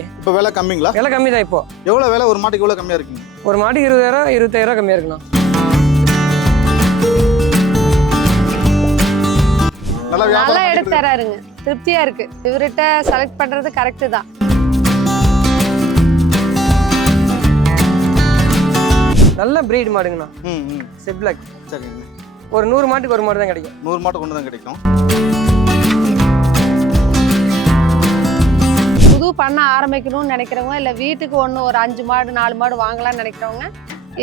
அன்னைக்கு. இப்போ விலை கம்மிங்களா? விலை கம்மி தான். இப்போ எவ்வளோ விலை ஒரு மாட்டுக்கு? எவ்வளோ கம்மியாக இருக்குங்க? ஒரு மாட்டுக்கு 20,000 25,000 கம்மியாக இருக்குண்ணா. நல்லா எடுத்து தராருங்க, திருப்தியா இருக்கு. இவர்கிட்ட செலக்ட் பண்றது கரெக்ட் தான். நல்ல பிரீட் மாடுங்கண்ணா. Set black. சரிங்க. ஒரு 100 மாட்டுக்கு ஒரு மாடு தான் கிடைக்கும். 100 மாட்டுக்கு ஒன்று தான் கிடைக்கும். புது பண்ண ஆரம்பிக்கணும்னு நினைக்கிறவங்க, இல்ல வீட்டுக்கு ஒன்று ஒரு 5 மாடு 4 மாடு வாங்கலாம்னு நினைக்கிறவங்க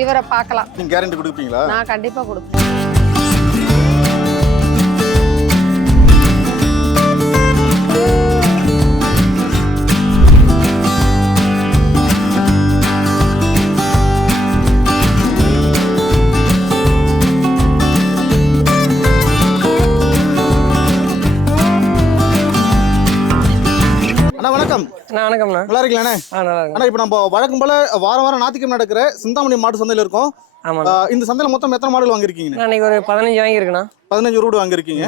இவரை பார்க்கலாம். நீங்க கேரண்டி கொடுப்பீங்களா? நான் கண்டிப்பா கொடுப்பேன். வணக்கம்ண்ணா. நல்லா இருக்கீங்களா? நல்லா இருக்கு. ஆனா இப்போ நம்ம வழக்கம் போல வாரம் ஞாயிற்றுக்கிழமை நடக்கிற சிந்தாமணி மாட்டு சந்தையில இருக்கோம். இந்த சந்தையில மொத்தம் எத்தனை மாடுகள் வாங்கிருக்கீங்க? இன்னைக்கு ஒரு 15 வாங்கியிருக்கேண்ணா. 15 ரூபாய் வாங்கிருக்கீங்க.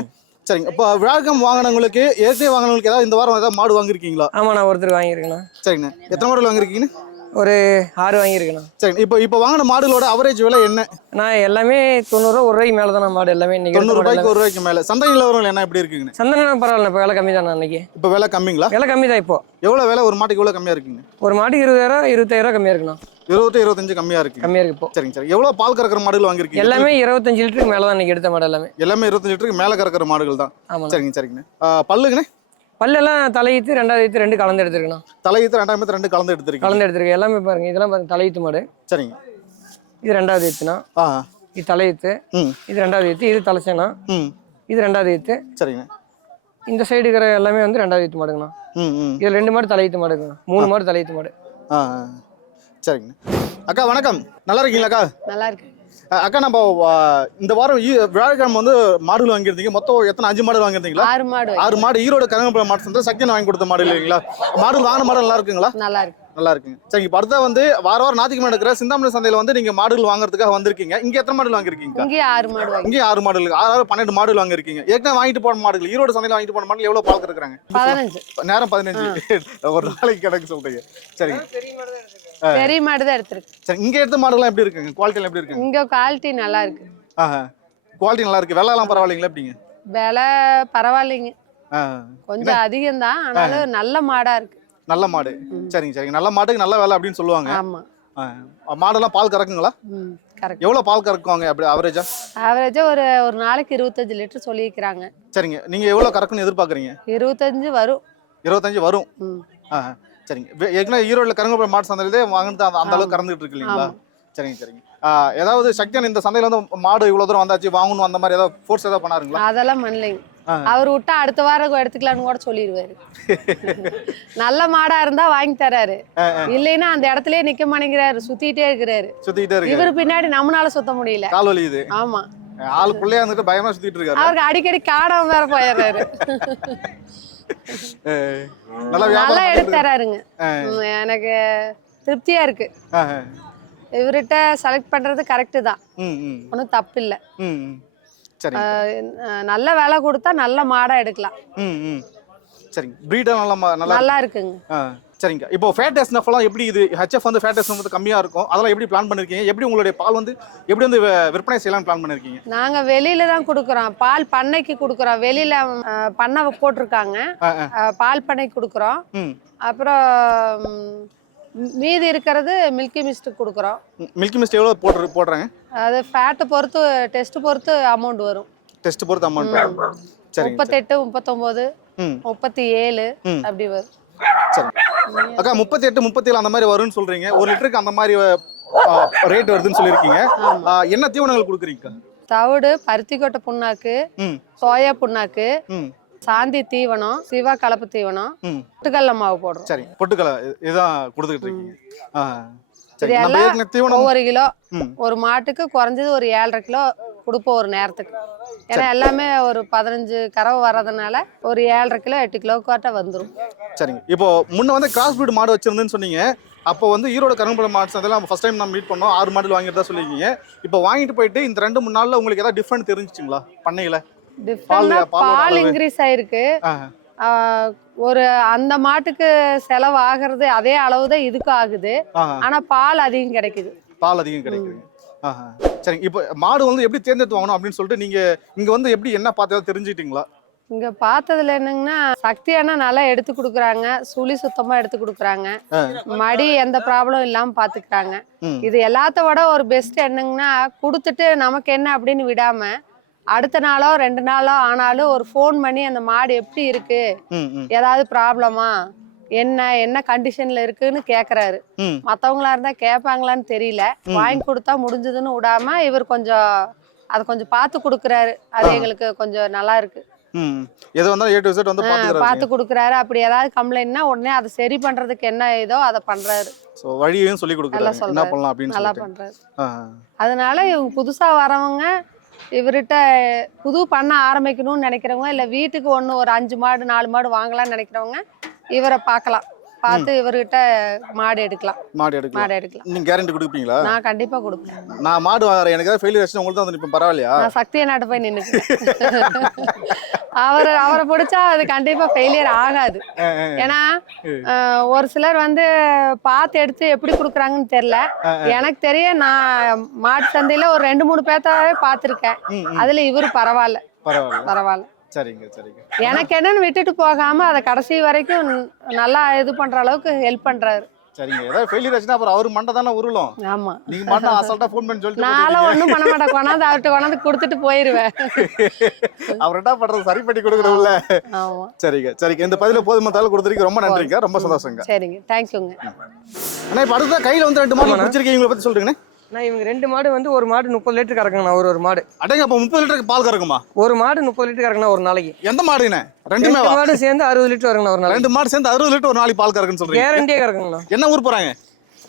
சரிங்க. இப்போ விழாக்கம் வாங்கினவங்களுக்கு ஏற்கனவே வாங்கினவங்களுக்கு ஏதாவது இந்த வாரம் ஏதாவது மாடு வாங்கிருக்கீங்களா? ஆமாண்ணா, ஒருத்தர் வாங்கியிருக்கேண்ணா. சரிங்க. எத்தனை மாடுகள் வாங்கிருக்கீங்க? ஒரு 6 வாங்கியிருக்கேண்ணா. சரி. இப்போ வாங்கின மாடுகளோட அவரேஜ் விலை என்ன? நான் எல்லாமே 90 ரூபா, 1 ரூபாய்க்கு மேலே தான் மாடு எல்லாமே. இன்னைக்கு 90 ரூபாய்க்கு 1 ரூபாய்க்கு மேலே. சந்தை நிலவரங்கள் என்ன எப்படி இருக்குங்க? சந்தை பரவாயில்ல, இப்போ விலை கம்மி தானே இன்னைக்கு. இப்போ விலை கம்மிங்களா? விலை கம்மி தான். இப்போ எவ்வளோ விலை ஒரு மாட்டுக்கு எவ்வளோ கம்மியாக இருக்குங்க? ஒரு மாட்டுக்கு 20,000 25,000 கம்மியாக இருக்குண்ணா. 25 கம்மியாக இருக்கு. கம்மியாக இருக்கு இப்போ. சரிங்க. சரி. எவ்வளோ பால் கறக்கிற மாடுகள் வாங்கிருக்கீங்க? எல்லாமே 25 லிட்டருக்கு மேலே தான் இன்னைக்கு எடுத்த மாடு எல்லாமே. 25 லிட்டருக்கு மேலே கறக்கிற மாடுகள் தான். ஆமாம். சரிங்க. சரிங்க. பல்லுங்கண்ணே? பல்லெல்லாம் தலையீத்து 2வது ஈத்து 2 கலந்து எடுத்துருக்கணும். தலையீத்து 2 கலந்து எடுத்துருக்கு. எல்லாமே பாருங்க. இதெல்லாம் பாருங்க, தலையீத்து மாடு. சரிங்க. இது 2வது ஈத்துனா. இது தலையீத்து. இது 2வது ஈத்து. இது தலைச்சனா. இது 2வது ஈத்து. சரிங்க. இந்த சைடு இருக்கிற எல்லாமே வந்து 2வது ஈத்து மாடுங்கண்ணா. இதுல 2 மாடு தலையீத்து மாடுங்கண்ணா. 3 மாடு தலையீத்து மாடு. சரிங்க. அக்கா வணக்கம். நல்லா இருக்கீங்களா அக்கா? நல்லா இருக்கு அக்கா. நம்ம இந்த வாரம் வியாழக்கிழமை வந்து மாடுகள் வாங்கியிருந்தீங்க. மொத்தம் எத்தனை? 5 மாடுகள் வாங்கியிருந்தீங்களா? 6 மாடு. ஈரோடு கருங்கப்பள்ளி மாட்டு சந்தை சக்தியன் வாங்கி கொடுத்த மாடு இல்லைங்களா? மாடுகள் வாங்கின மாடு நல்லா இருக்குங்களா? நல்லா இருக்கு. நல்லா இருக்குங்க. சரி. இப்போ அடுத்த வந்து வாரம் ஞாயிற்றுக்கிழமை நடக்கிற சிந்தாமணி சந்தையில வந்து நீங்க மாடுகள் வாங்குறதுக்காக வந்திருக்கீங்க. இங்க எத்தனை மாடுகள் வாங்கிருக்கீங்க? இங்கே 6 மாடு. இங்கே 6 மாடுகள். 6 12 மாடுகள் வாங்கிருக்கீங்க. ஏற்கனவே வாங்கிட்டு போன மாடுகள் ஈரோடு சந்தையில வாங்கிட்டு போன மாடுகள் எவ்வளவு பால் கறக்குறாங்க? 15. நேரம் 15. ஒரு நாளைக்கு கணக்கு சொல்றீங்க. சரிங்க. பெரிய மாடு தான் எடுத்துருக்கு. சரி. இங்க எடுத்த மாடுலாம் எப்படி இருக்குங்க? குவாலிட்டி எப்படி இருக்குங்க? இங்க குவாலிட்டி நல்லா இருக்கு. குவாலிட்டி நல்லா இருக்கு. விலை எல்லாம் பரவாயில்லைங்களா? எப்படிங்க? விலை பரவாயில்லைங்க. கொஞ்சம் அதிகம் தான், ஆனாலும் நல்ல மாடா இருக்கு. நல்ல மாடு. சரிங்க. சரிங்க. நல்ல மாட்டுக்கு நல்ல விலை அப்படின்னு சொல்லுவாங்க. ஆமா. மாடெல்லாம் பால் கறக்குங்களா? கரெக்ட். எவ்வளவு பால் கறக்குவாங்க அப்படி ஆவரேஜா? ஆவரேஜா ஒரு நாளைக்கு 25 லிட்டர் சொல்லிக்கிறாங்க. சரிங்க. நீங்க எவ்வளவு கறக்குன்னு எதிர்பார்க்கறீங்க? 25 வரும். 25 வரும். சரிங்க. ஏற்கனவே ஈரோடுல கருங்கப்பள்ளி மாட்டு சந்தையிலே வாங்கிட்டு அந்த அளவுக்கு கறந்துட்டு இருக்கு இல்லைங்களா? சரிங்க. சரிங்க. ஏதாவது சக்தியன் இந்த சந்தையில வந்து மாடு இவ்வளவு தூரம் வந்தாச்சு வாங்கணும் அந்த மாதிரி ஏதாவது ஃபோர்ஸ் ஏதாவது பண்ணாருங்களா? அதெல்லாம் பண்ணலைங்க. அவர் விட்டா அடுத்த வாரம் எடுத்துக்கலாம்னு கூட சொல்லிடுவாரு. நல்ல மாடா இருந்தா வாங்கி தராரு, இல்லைன்னா அந்த இடத்துலயே நிக்க மாட்டேங்கிறாரு, சுத்திட்டே இருக்கிறாரு. இவரு பின்னாடி நம்மளால சுத்த முடியல. கால் வலியுது. ஆமா. ஆளுக்குள்ளே வந்துட்டு பயமா சுத்திட்டு இருக்காரு. அவருக்கு அடிக்கடி காணாம வேற போயிடுறாரு. நல்லா எடுத்து தராருங்க. எனக்கு திருப்தியா இருக்கு. இவர்கிட்ட செலக்ட் பண்றது கரெக்ட் தான். ஒன்றும் தப்பு இல்லை. நல்ல விலை கொடுத்தா நல்ல மாடா எடுக்கலாம். சரிங்க. பிரீட் நல்லா இருக்குங்க. சரிங்க. இப்போ ஃபேட் எஸ்எஃப்லாம் எப்படி? இது ஹெச்எஃப் வந்து ஃபேட் எஸ்எஃப் வந்து கம்மியா இருக்கும். அதெல்லாம் எப்படி பிளான் பண்ணிருக்கீங்க? எப்படி உங்களுடைய பால் வந்து எப்படி வந்து விற்பனை செய்யலாம் பிளான் பண்ணிருக்கீங்க? நாங்க வெளியில தான் கொடுக்குறோம். பால் பண்ணைக்கு கொடுக்குறோம். வெளியில பண்ணை போட்டிருக்காங்க, பால் பண்ணைக்கு கொடுக்குறோம். அப்புறம் மீதி இருக்கிறது மில்கி மிஸ்ட் கொடுக்குறோம். மில்கி மிஸ்ட் எவ்வளவு போடுறாங்க? அது ஃபேட் பொறுத்து, டெஸ்ட் பொறுத்து அமௌண்ட் வரும். டெஸ்ட் பொறுத்து அமௌண்ட். சரி. 38 39 37 அப்படி வரும். சரி. அக்கா 38 37 அந்த மாதிரி வரும்னு சொல்றீங்க. 1 லிட்டருக்கு அந்த மாதிரி ரேட் வருதுன்னு சொல்லிருக்கீங்க. என்ன தீவனங்கள் கொடுக்குறீங்க? தவிடு, பருத்திக்கொட்டை புண்ணாக்கு, சோயா புண்ணாக்கு, சாந்தி தீவனம், சிவா கலப்பு தீவனம், பொட்டுக்கடலை மாவு போடுறோம். சரி. பொட்டுக்கடலை இதுதான் கொடுத்துட்டு இருக்கீங்க. ஒவ்வொரு கிலோ ஒரு மாட்டுக்கு குறைஞ்சது ஒரு 7.5 கிலோ கொடுப்போம் ஒரு நேரத்துக்கு. ஏன்னா எல்லாமே ஒரு 15 கறவை வர்றதுனால ஒரு 7.5 கிலோ 8 கிலோ காட்ட வந்துடும். சரிங்க. இப்போ முன்ன வந்து கிராஸ் பிரீட் மாடு வச்சிருந்தேன்னு சொன்னீங்க. அப்போ வந்து ஈரோடு கருங்கப்பள்ளி மாடு சந்தையில ஃபர்ஸ்ட் டைம் நம்ம மீட் பண்ணோம். 6 மாடுகள் வாங்கிட்டு தான் சொல்லிருக்கீங்க. இப்போ வாங்கிட்டு போயிட்டு இந்த 2-3 நாள்ல உங்களுக்கு ஏதாவது டிஃபரெண்ட் தெரிஞ்சிச்சுங்களா பண்ணையில? பால் இன்க்ரீஸ் ஆயிருக்கு. ஒரு அந்த மாட்டுக்கு செலவு ஆகிறது அதே அளவு தான் இதுக்கும் ஆகுது. ஆனா பால் அதிகம் கிடைக்குது. பால் அதிகம் கிடைக்குது. சரி, இப்போ மாடு வந்து எப்படி தேர்ந்தெடுத்து வாங்கணும் அப்படின்னு சொல்லிட்டு நீங்க இங்க வந்து எப்படி என்ன பார்த்தா தெரிஞ்சுக்கிட்டீங்களா? இங்க பார்த்ததுல என்னங்கன்னா, சக்தியானா நல்லா எடுத்து கொடுக்குறாங்க, சுழி சுத்தமா எடுத்து கொடுக்குறாங்க, மடி எந்த ப்ராப்ளம் இல்லாம பாத்துக்கிறாங்க. இது எல்லாத்த விட ஒரு பெஸ்ட் என்னங்கன்னா, கொடுத்துட்டு நமக்கு என்ன அப்படின்னு விடாம அடுத்த நாளோ 2 நாளோ ஆனாலும் ஒரு ஃபோன் பண்ணி அந்த மாடு எப்படி இருக்கு, ஏதாவது ப்ராப்ளமா, என்ன கண்டிஷன்ல இருக்குன்னு கேக்குறாரு. மத்தவங்களா இருந்தா கேட்பாங்களான்னு தெரியல. வாங்கி கொடுத்தா முடிஞ்சதுன்னு விடாம இவர் கொஞ்சம் அதை கொஞ்சம் பார்த்து கொடுக்குறாரு. அது எங்களுக்கு கொஞ்சம் நல்லா இருக்கு. எது வந்தாலும் A to Z வந்து பார்த்து கொடுக்குறாரு. அப்படி ஏதாவது கம்ப்ளைண்ட்னா உடனே அதை சரி பண்றதுக்கு என்ன ஏதோ அதை பண்றாரு. வழியையும் சொல்லி கொடுக்குறாரு, என்ன பண்ணலாம் அப்படின்னு நல்லா பண்றாரு. அதனால இவங்க புதுசா வரவங்க இவர்கிட்ட புது பண்ண ஆரம்பிக்கணும்னு நினைக்கிறவங்க, இல்ல வீட்டுக்கு ஒரு 5 மாடு 4 மாடு வாங்கலாம்னு நினைக்கிறவங்க இவரை பார்க்கலாம். பார்த்து இவர்கிட்ட மாடு எடுக்கலாம். நீங்க கேரண்டி கொடுப்பீங்களா? நான் கண்டிப்பா கொடுப்பேன். நான் மாடு வாங்குறேன், எனக்கு ஏதாவது ஃபெயிலியர் ஆச்சு உங்களுக்கு தான் வந்து நிப்பேன், பரவாயில்லையா? நான் சக்தியை நாட்டு போய் நின்னுக்கிறேன். அவரை பிடிச்சா அது கண்டிப்பா ஃபெயிலியர் ஆகாது. ஏன்னா ஒரு சிலர் வந்து பார்த்து எடுத்து எப்படி கொடுக்குறாங்கன்னு தெரியல. எனக்கு தெரிய நான் மாட்டு சந்தையில ஒரு 2-3 பேர்த்தாவே பார்த்துருக்கேன். அதுல இவரு பரவாயில்ல. சரிங்க. எனக்கு என்னன்னு விட்டுட்டு போகாம அதை கடைசி வரைக்கும் நல்லா இது பண்ற அளவுக்கு ஹெல்ப் பண்றாரு. சரிங்க. ஏதாவது ஃபெயிலியர் ஆச்சுனா அப்புறம் அவர் மண்டை தான உருளும். ஆமா. நீங்க மட்டும் அசால்ட்டா ஃபோன் பண்ணி சொல்லிட்டு நாளை ஒண்ணும் பண்ண மாட்டேன். அவர்கிட்ட கொண்டாந்து கொடுத்துட்டு போயிருவேன். அவர் என்ன பண்றது, சரி பண்ணி கொடுக்கறதுல. ஆமா. சரிங்க. இந்த பதில போதுமா தகவல் கொடுத்ததுக்கு ரொம்ப நன்றிங்க, ரொம்ப சந்தோஷங்க. சரிங்க, தேங்க்யூங்க. அண்ணா இப்ப அடுத்த கையில வந்து 2 மாடு பிடிச்சிருக்கீங்க, இவங்களை பத்தி சொல்றீங்கண்ணே. நான் இவங்க 2 மாடு வந்து ஒரு மாடு 30 லிட்டர் கறக்குங்கண்ணா. ஒரு மாடு. அடங்க, அப்ப 30 லிட்டருக்கு பால் கறக்குமா? ஒரு மாடு 30 லிட்டர் கறக்குண்ணா ஒரு நாளைக்கு. எந்த மாடுண்ணே? 2 மாடு சேர்ந்து 60 லிட்டர் வருங்கண்ணா ஒரு நாளைக்கு. 2 மாடு சேர்ந்து 60 லிட்டர் ஒரு நாளைக்கு பால் கறக்குன்னு சொல்றீங்க? கேரண்டியா கறக்குங்கண்ணா. என்ன ஊர் போறாங்க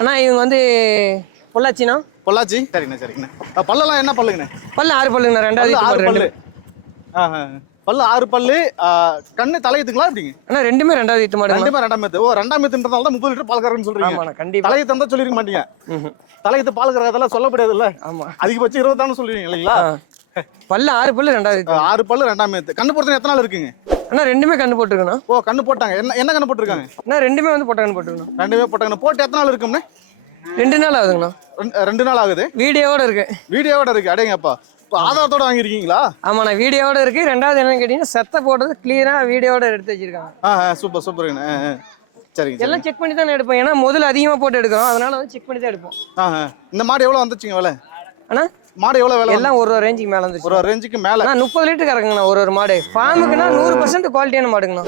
அண்ணா? இவங்க வந்து பொள்ளாச்சிண்ணா. பொள்ளாச்சி. சரிங்கண்ணா. பல்லெல்லாம் என்ன பல்லுங்கண்ணே? பல்லு 6 பல்லுங்கண்ணா. 2வது 6 பல்லு. பல்லு 6 பல்லு. கண்ணு தலையத்துங்களா எப்படிங்க? அண்ணா ரெண்டுமே 2வது ஈத்து மாடு. 2மே 2 ஓ 2ஆம் ஈத்துன்றதால தான் 30 லிட்டர் பால் கறக்குன்னு சொல்றீங்க? ஆமாண்ணா, கண்டிப்பா. தலையத்து தான் சொல்லிருக்க மாட்டீங்க. தலையத்து பால் கறக்கிறதெல்லாம் சொல்ல முடியாது இல்ல? ஆமா. அதிகபட்சம் 20 தானே சொல்லுவீங்க இல்லைங்களா? பல்லு 6 பல்லு 2வது ஈத்து. 6 பல்லு 2ஆம் ஈத்து. கண்ணு போடுறது எத்தனை நாள் இருக்குங்க? அண்ணா ரெண்டுமே கண்ணு போட்டுருக்கண்ணா. ஓ, கண்ணு போட்டாங்க. என்ன கண்ணு போட்டுருக்காங்க? அண்ணா ரெண்டுமே வந்து போட்டாங்கன்னு போட்டுருக்கணும். 2மே போட்டாங்க. போட்டு எத்தனை நாள் இருக்கும்ண்ணே? 2 நாள் ஆகுதுங்கண்ணா. 2 நாள் ஆகுது. வீடியோவோட இருக்கு. அடேங்கப்பா. ஆதாரத்தோட வாங்கிருக்கீங்களா? ஆமாண்ணா, வீடியோவோட இருக்கு. 2வது என்னன்னு கேட்டீங்கன்னா செத்த போட்டது கிளியரா வீடியோவோட எடுத்து வச்சிருக்காங்க. சூப்பருங்க. சரிங்க. எல்லாம் செக் பண்ணி தான் எடுப்போம். ஏன்னா முதல்ல அதிகமா போட்டு எடுக்கிறோம், அதனால வந்து செக் பண்ணி தான் எடுப்போம். இந்த மாடு எவ்வளவு வந்துச்சுங்க விலை? அண்ணா மாடு எவ்வளவு விலை? எல்லாம் ஒரு ரேஞ்சுக்கு மேல வந்துச்சு. ஒரு ரேஞ்சுக்கு மேல. 30 லிட்டர் கறக்குங்கண்ணா ஒரு மாடு. ஃபார்முக்குன்னா 100% குவாலிட்டியான மாடுங்கண்ணா.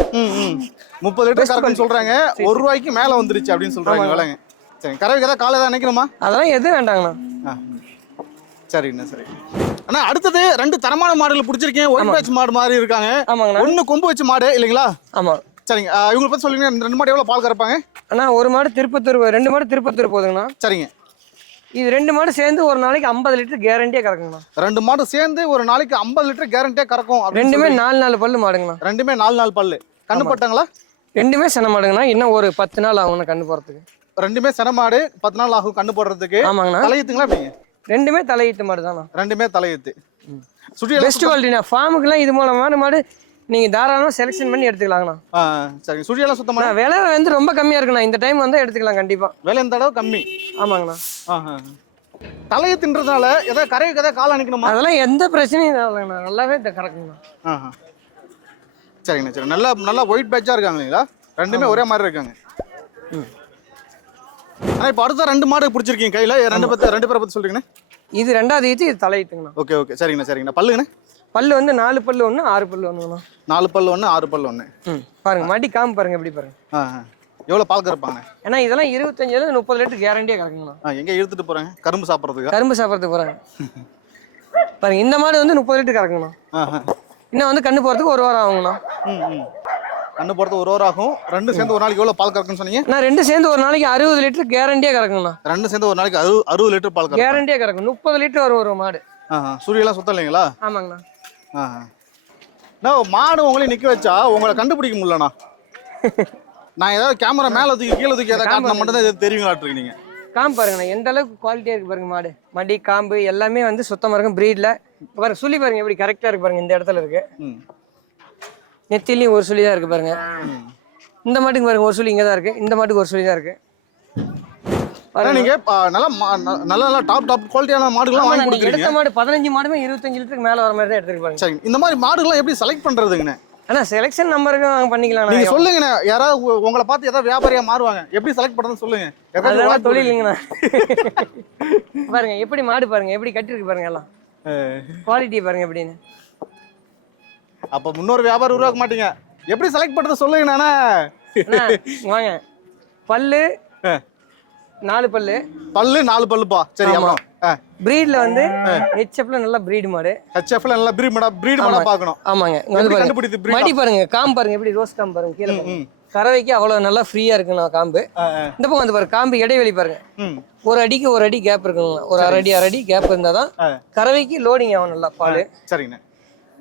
30 லிட்டர் கறக்குன்னு சொல்றாங்க. ₹1 மேல வந்துருச்சு அப்படின்னு சொல்றாங்க விலைங்க. சரி, கறவைக்கு ஏதாவது காலை தான் நினைக்கணுமா? அதெல்லாம் எதுவும் வேண்டாங்கண்ணா. சரிங்கண்ணா. அண்ணா அடுத்தது 2 தரமான மாடுகள் பிடிச்சிருக்கேன். ஒயிட் பேட்ச் மாடு மாதிரி இருக்காங்க. ஆமாங்கண்ணா. 1 கொம்பு வச்ச மாடு இல்லைங்களா? ஆமா. சரிங்க. இவங்களை பத்தி சொல்லுங்க. 2 மாடு எவ்வளவு பால் கறப்பாங்க? அண்ணா ஒரு மாடு திருப்பத்தூர், 2 மாடு திருப்பத்தூர் போகுதுங்கண்ணா. சரிங்க. இது 2 மாடு சேர்ந்து ஒரு நாளைக்கு 50 லிட்டர் கேரண்டியா கறக்குங்கண்ணா. 2 மாடு சேர்ந்து ஒரு நாளைக்கு 50 லிட்டர் கேரண்டியா கறக்கும். ரெண்டுமே 4 பல்லு மாடுங்கண்ணா. ரெண்டுமே 4 பல்லு. கண்ணு போட்டாங்களா? ரெண்டுமே சென மாடுங்கண்ணா. இன்னும் ஒரு 10 நாள் ஆகும்ண்ணா கண்ணு போறதுக்கு. ரெண்டுமே சென மாடு. 10 நாள் ஆகும் கண்ணு போடுறதுக்கு. ஆமாங்கண்ணா. தலையீத்துங்களா எப்படிங்க? ரெண்டுமே தலையீத்து மாடு தானா. ரெண்டுமே தலையீத்து. பெஸ்ட் குவாலிட்டினா. ஃபார்முக்குலாம் இது மூலமான மாடு நீங்க தாராளமா செலக்ஷன் பண்ணி எடுத்துக்கலாங்கண்ணா. சரி. சுழியெல்லாம் சுத்தமா? விலை வந்து ரொம்ப கம்மியா இருக்குண்ணா. இந்த டைம் வந்து எடுத்துக்கலாம் கண்டிப்பா. விலை இந்த தடவை கம்மி. ஆமாங்கண்ணா. தலையீத்துன்றதால ஏதாவது கரைக்கு ஏதாவது கால் அணிக்கணுமா? அதெல்லாம் எந்த பிரச்சனையும் இல்லைங்கண்ணா. நல்லாவே கறக்குங்கண்ணா. சரிங்கண்ணா. சரி. நல்லா ஒயிட் பேட்சா இருக்காங்களா? ரெண்டுமே ஒரே மாதிரி இருக்காங்க. ஆனா இப்போ அடுத்த 2 மாடு பிடிச்சிருக்கீங்க கையில. 2 பேரை பத்தி சொல்றீங்கண்ணே. இது 2வது ஈத்து, இது தலையீத்துங்கண்ணா. ஓகே. சரிங்கண்ணா. பல்லுங்கண்ணே? பல்லு வந்து 4 பல்லு 1, 6 பல்லு 1ங்கண்ணா. 4 பல்லு 1, 6 பல்லு 1. பாருங்க மடி காம்பு பாருங்க எப்படி பாருங்க. எவ்வளவு பால் கறப்பாங்க? ஏன்னா இதெல்லாம் 25-30 லிட்டர் கேரண்டியா கறக்குங்கண்ணா. எங்க இழுத்துட்டு போறாங்க? கரும்பு சாப்பிட்றதுக்கு போறாங்க. பாருங்க இந்த மாடு வந்து 30 லிட்டர் கறக்குங்கண்ணா. இன்னும் வந்து கண்ணு போறதுக்கு 1 வாரம் ஆகுங்கண்ணா. கண்ணு போறது 1 வாரம் ஆகும். 2 சேர்ந்து ஒரு நாளைக்கு எவ்வளவு பால் கறக்குன்னு சொன்னீங்க? நான் 2 சேர்ந்து ஒரு நாளைக்கு 60 லிட்டர் கேரண்டியா கறக்குங்கண்ணா. 2 சேர்ந்து ஒரு நாளைக்கு 60 லிட்டர் பால் கறக்கும். கேரண்டியா கறக்கும். 30 லிட்டர் வரும் ஒரு மாடு. சூரியெல்லாம் சுத்தம் இல்லைங்களா? ஆமாங்கண்ணா. மாடு உங்களை நிக்க வச்சா உங்களை கண்டுபிடிக்க முடியலண்ணா. நான் ஏதாவது கேமரா மேல தூக்கி கீழே தூக்கி ஏதாவது காட்டினா மட்டும் தான் தெரியுங்களாட்டு நீங்க. காம்பு பாருங்கண்ணா எந்த அளவுக்கு குவாலிட்டியா இருக்கு பாருங்க. மாடு மடி காம்பு எல்லாமே வந்து சுத்தமா இருக்கும். பிரீட்ல பாருங்க. சுழி பாருங்க எப்படி கரெக்டா இருக்கு பாருங்க. இந்த இடத்துல இருக்கு. நெத்திலையும் ஒரு சுழி தான் இருக்கு பாருங்க. இந்த மாட்டுக்கு பாருங்க ஒரு சுழி இங்கே தான் இருக்கு, இந்த மாட்டுக்கு ஒரு சுழி தான் இருக்கு. நீங்க நல்ல டாப் குவாலிட்டியான மாடுகள்லாம் வாங்கி கொடுக்குறீங்க. எடுத்த மாடு 15 மாடுமே 25 லிட்டருக்கு மேல வர மாதிரி தான் எடுத்துட்டு பாருங்க. சரி, இந்த மாதிரி மாடுகள்லாம் எப்படி செலக்ட் பண்றதுங்கண்ணே? ஆனா செலெக்ஷன் நம்பருக்கு நாங்க பண்ணிக்கலாம். நீங்க சொல்லுங்கண்ணே, யாராவது உங்களை பார்த்து ஏதாவது வியாபாரியா மாறுவாங்க, எப்படி செலக்ட் பண்றதுன்னு சொல்லுங்க. அதெல்லாம் தொழிலுங்கண்ணா. பாருங்க எப்படி மாடு பாருங்க, எப்படி கட்டிருக்கு பாருங்க, எல்லாம் குவாலிட்டி பாருங்க எப்படின்னு. அப்ப முன்னொரு வியாபாரம் உருவாக்க மாட்டீங்க, எப்படி செலக்ட் பண்றது சொல்லுங்கண்ணா. வாங்க, பல்லு 4 பல்லு. 4 பல்லுப்பா. சரி, அப்புறம் பிரீட்ல வந்து ஹெச்எஃப்ல நல்ல பிரீட் மாடு. ஹெச்எஃப்ல நல்ல பிரீட் மாடா பார்க்கணும். ஆமாங்க, இங்க வந்து பாருங்க மடி பாருங்க, காம்பு பாருங்க எப்படி ரோஸ் காம்பு பாருங்க கீழ பாருங்க. கறவைக்கு அவ்வளவு நல்லா ஃப்ரீயா இருக்குண்ணா காம்பு. இந்த பக்கம் வந்து பாருங்க காம்பு இடைவெளி பாருங்க, ஒரு அடிக்கு ஒரு அடி கேப் இருக்குங்களா, ஒரு அரை அடி கேப் இருந்தாதான் கறவைக்கு லோடிங் ஆகும் நல்லா பால். சரிங்கண்ணா.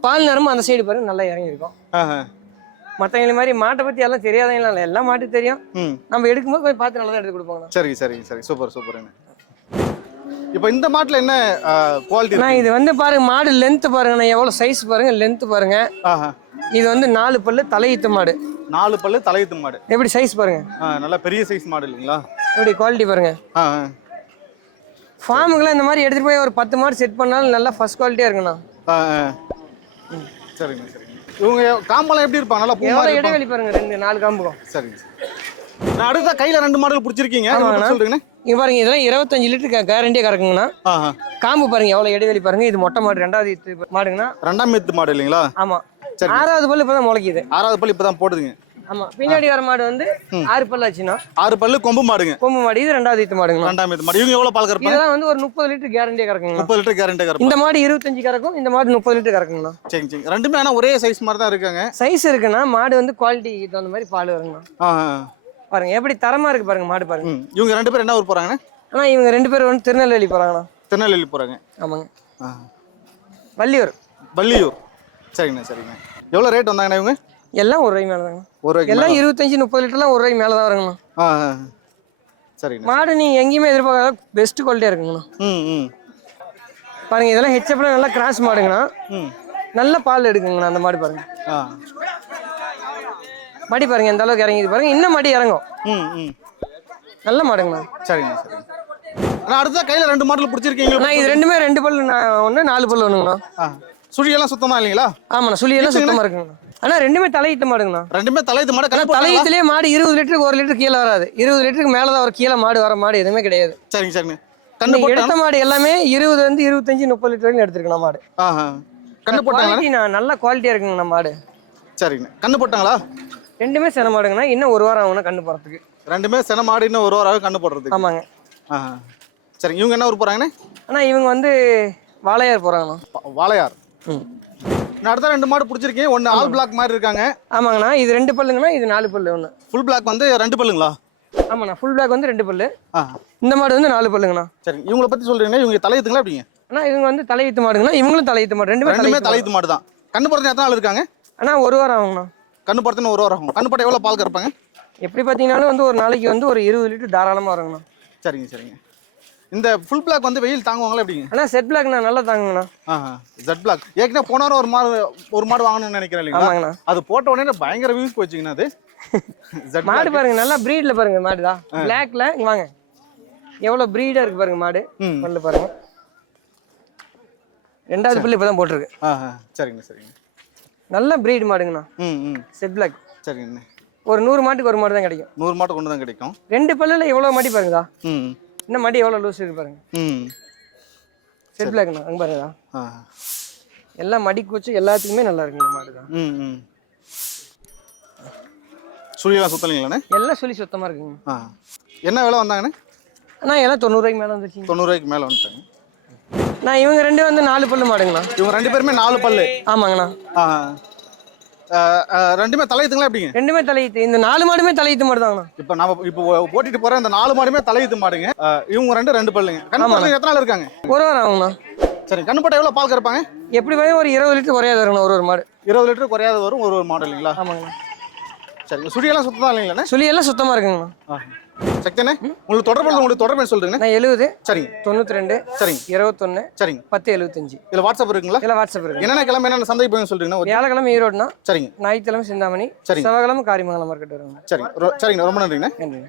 பால் நேரமும் அந்த சைடு பாருங்க நல்லா இறங்கி இருக்கும். மற்றவங்க மாதிரி மாட்டை பத்தி எல்லாம் தெரியாதவங்களாம் இல்லை, எல்லாம் மாட்டுக்கு தெரியும். நம்ம எடுக்கும்போது போய் பார்த்து நல்லா தான் எடுத்து கொடுப்பாங்க. சரி, சூப்பர். இப்போ இந்த மாட்டுல என்ன குவாலிட்டி? இது வந்து பாருங்க மாடு லென்த் பாருங்க, எவ்வளவு சைஸ் பாருங்க, லென்த் பாருங்க. இது வந்து 4 பல்லு தலையீத்து மாடு. 4 பல்லு தலையீத்து மாடு. எப்படி சைஸ் பாருங்க, நல்லா பெரிய சைஸ் மாடு இல்லைங்களா? எப்படி குவாலிட்டி பாருங்க. ஃபார்முக்குலாம் இந்த மாதிரி எடுத்துட்டு போய் ஒரு 10 மாடு செட் பண்ணாலும் நல்லா ஃபர்ஸ்ட் குவாலிட்டியா இருக்குண்ணா. சரிங்க. இவங்க காம்பெல்லாம் எப்படி இருப்பாங்க? நல்லா பூமாரி இடைவெளி பாருங்க, 4 காம்புக்கும். சரிங்க. நான் அடுத்த கையில 2 மாடல் பிடிச்சிருக்கீங்க, சொல்றீங்கண்ணே. இங்க பாருங்க, இதெல்லாம் 25 லிட்டர் கேரண்டியா கறக்குங்கண்ணா. காம்பு பாருங்க எவ்வளவு இடைவெளி பாருங்க. இது மொட்டை மாடு, 2வது மாடுங்கண்ணா. 2ஆம் ஈத்து மாடு இல்லைங்களா? ஆமா. 6வது பல்லு இப்பதான் முளைக்குது. 6வது பல்லு இப்பதான் போடுதுங்க. ஆமா, பின்னாடி வர மாடு வந்து 6 பல்லு ஆச்சுன்னா. 6 பல்லு கொம்பு மாடுங்க. கொம்பு மாடு. இது 2வது ஈத்து மாடுங்க. 2ஆம் ஈத்து மாடு. இவங்க எவ்வளவு பால் கறப்பாங்க? இதெல்லாம் வந்து ஒரு 30 லிட்டர் கேரண்டியா கறக்குங்க. 30 லிட்டர் கேரண்டியா கறக்கும். இந்த மாடு 25 கறக்கும், இந்த மாடு 30 லிட்டர் கறக்குங்கண்ணா. சரி. ரெண்டுமே ஆனா ஒரே சைஸ் மாதிரி தான் இருக்காங்க. சைஸ் இருக்குன்னா மாடு வந்து குவாலிட்டிக்கு தகுந்த மாதிரி பால் வருங்கண்ணா. பாருங்க எப்படி தரமா இருக்கு பாருங்க மாடு பாருங்க. இவங்க 2 பேரும் என்ன ஊர் போறாங்கண்ணே? ஆனா இவங்க 2 பேரும் வந்து திருநெல்வேலி போறாங்கண்ணா. திருநெல்வேலி போறாங்க. ஆமாங்க. வள்ளியூர். சரிங்கண்ணா. எவ்வளவு ரேட் வந்தாங்கண்ணா இவங்க? எல்லாம் 1 ரூபாய் மேல தாங்க. எல்லாம் 25-30 லிட்டர்லாம் 1 ரூபாய் மேல தான் வருங்கண்ணா. சரிங்க. மாடு நீங்க எங்கேயுமே எதிர்பார்க்காத பெஸ்ட் குவாலிட்டியா இருக்குங்கண்ணா. பாருங்க இதெல்லாம் ஹெச்எஃப்ல நல்லா கிராஸ் மாடுங்கண்ணா. நல்ல பால் எடுக்குங்கண்ணா அந்த மாடு பாருங்க. மடி பாருங்க எந்த அளவுக்கு இறங்கிது பாருங்க, இன்னும் மடி இறங்கும். நல்ல மாடுங்கண்ணா. சரிங்க. அடுத்த கையில 2 மாடல் பிடிச்சிருக்கீங்க. இது ரெண்டுமே 2 பல்லு ஒன்று 4 பல்லு ஒண்ணுங்கண்ணா. சுழியெல்லாம் சுத்தமா இல்லைங்களா? ஆமாண்ணா, சுழியெல்லாம் சுத்தமா இருக்குங்கண்ணா. ஆனா ரெண்டுமே தலையீத்து மாடுங்கண்ணா. ரெண்டுமே தலையீத்து மாடு. தலையீத்துலயே மாடு 20 லிட்டருக்கு 1 லிட்டர் கீழே வராது. 20 லிட்டருக்கு மேலதான் ஒரு கீழே மாடு வர மாடு எதுவுமே கிடையாது. சரிங்க. எடுத்த மாடு எல்லாமே 20 வந்து 25-30 லிட்டர் வரைக்கும் எடுத்துருக்கணும் மாடு. கண்ணு போட்டாங்களா? நல்ல குவாலிட்டியா இருக்குங்கண்ணா மாடு. சரிங்க. கண்ணு போட்டாங்களா? ரெண்டுமே சென மாடுங்கண்ணா. இன்னும் 1 வாரம் ஆகும்னா கண்ணு போறதுக்கு. ரெண்டுமே சென மாடு, இன்னும் 1 வாரம் ஆகும் கண்ணு போடுறதுக்கு. ஆமாங்க. சரிங்க. இவங்க என்ன ஊர் போறாங்கண்ணே? ஆனா இவங்க வந்து வாளையார் போறாங்கண்ணா. வாளையார். நான் அடுத்த 2 மாடு பிடிச்சிருக்கேன். ஒன்னு ஆல் பிளாக் மாதிரி இருக்காங்க. ஆமாங்கண்ணா. இது 2 பல்லுங்கண்ணா, இது 4 பல்லு. ஒன்று ஃபுல் பிளாக் வந்து 2 பல்லுங்களா? ஆமாண்ணா, ஃபுல் பிளாக் வந்து 2 பல்லு. இந்த மாடு வந்து 4 பல்லுங்கண்ணா. சரிங்க. இவங்களை பத்தி சொல்றீங்கன்னா இவங்க தலையீத்துங்களா எப்படிங்க? அண்ணா இவங்க வந்து தலையீத்து மாடுங்கண்ணா. இவங்களும் தலையீத்து மாடு. ரெண்டுமே தலையீத்து மாடு தான். கண்ணு போடுறது எத்தனை நாள் இருக்காங்க? அண்ணா 1 வாரம் ஆகுங்கண்ணா. கண்ணு போடுறதுன்னு 1 வாரம் ஆகும். கண்ணு போட்ட எவ்வளவு பால் கறப்பாங்க? எப்படி பார்த்தீங்கன்னாலும் வந்து ஒரு நாளைக்கு வந்து ஒரு 20 லிட்டர் தாராளமாக வருங்கண்ணா. சரிங்க. இந்த ஃபுல் பிளாக் வந்து வெயில் தாங்குவாங்களா எப்படிங்க? அண்ணா செட் பிளாக்ண்ணா நல்லா தாங்குங்கண்ணா. செட் பிளாக் ஏற்கனவே போன வாரம் ஒரு மாடு வாங்கணும்னு நினைக்கிறேன் இல்லைங்களா? அது போட்ட உடனே பயங்கர வியூஸ் போச்சுங்கண்ணா. அது மாடு பாருங்க நல்லா பிரீட்ல பாருங்க மாடு தான். பிளாக்ல வாங்க எவ்வளவு பிரீடா இருக்கு பாருங்க மாடு. பல்லு பாருங்க, 2வது பல்லு இப்பதான் போட்டிருக்கு. சரிங்க. நல்ல பிரீட் மாடுங்கண்ணா. Set black. சரிங்கண்ணா. ஒரு 100 மாட்டுக்கு 1 மாடு தான் கிடைக்கும். 100 மாட்டு கொண்டு தான் கிடைக்கும். 2 பல்லுல எவ்வளவு மாடி பாருங்கதா. இன்னும் மடி எவ்வளவு லூஸ் இருக்கு பாருங்க. செட் பிளாக்ண்ணா அங்க பாருங்கதா. எல்லாம் மடி கூச்சு எல்லாத்துக்குமே நல்லா இருக்குங்க மாடு தான். சுழியெல்லாம் சுத்தலைங்களாண்ணே? எல்லாம் சுழி சுத்தமா இருக்குங்க. என்ன விலை வந்தாங்கண்ணே? அண்ணா எல்லாம் 90 ரூபாய்க்கு மேல வந்துருச்சு. 90 ரூபாய்க்கு மேல வந்துட்டாங்க. நான் இவங்க 2 வந்து 4 பல்லு மாடுங்கண்ணா. இவங்க 2 பேருமே 4 பல்லு. ஆமாங்கண்ணா. ரெண்டுமே தலையீத்துங்களா எப்படிங்க? ரெண்டுமே தலையீத்து. இந்த 4 மாடுமே தலையீத்து மாடு தாங்கண்ணா. இப்போ ஓட்டிட்டு போற இந்த 4 மாடுமே தலையீத்து மாடுங்க. இவங்க 2 பல்லுங்க. கண்ணு போட்டு எத்தனை நாள் இருக்காங்க? 1 வாரம் ஆகுங்கண்ணா. சரி. கண்ணு போட்ட எவ்வளவு பால் கறப்பாங்க? எப்படி வரையும் ஒரு 20 லிட்டர் குறையாது வருங்கண்ணா. ஒரு மாடு 20 லிட்டர் குறையாது வரும் ஒரு மாடு இல்லைங்களா? ஆமாங்கண்ணா. சரிங்க. சுழியெல்லாம் சுத்தமா இல்லைங்களாண்ணே? சுழியெல்லாம் சுத்தமா இருக்குங்கண்ணா. சக்தினே உங்களுக்கு தொடர்பு சொல்றீங்க. நான் 70 சரிங்க 92 சரிங்க 21 சரிங்க 1075. இதுல வாட்ஸ்அப் இருக்குங்களா? இல்ல வாட்ஸ்அப் இருக்கு. என்னென்ன கிழமை என்னென்ன சந்தைக்கு போய் சொல்றீங்கன்னா? வியாழக்கிழமை ஈரோடுனா, சரிங்க ஞாயிற்றுக்கிழமை சிந்தாமணி, சரிங்க செவ்வாய்க்கிழமை காரியமங்கலம் மார்க்கெட் வருவாங்க. சரிங்க சரிங்க ரொம்ப நன்றிங்கண்ணே. நன்றி.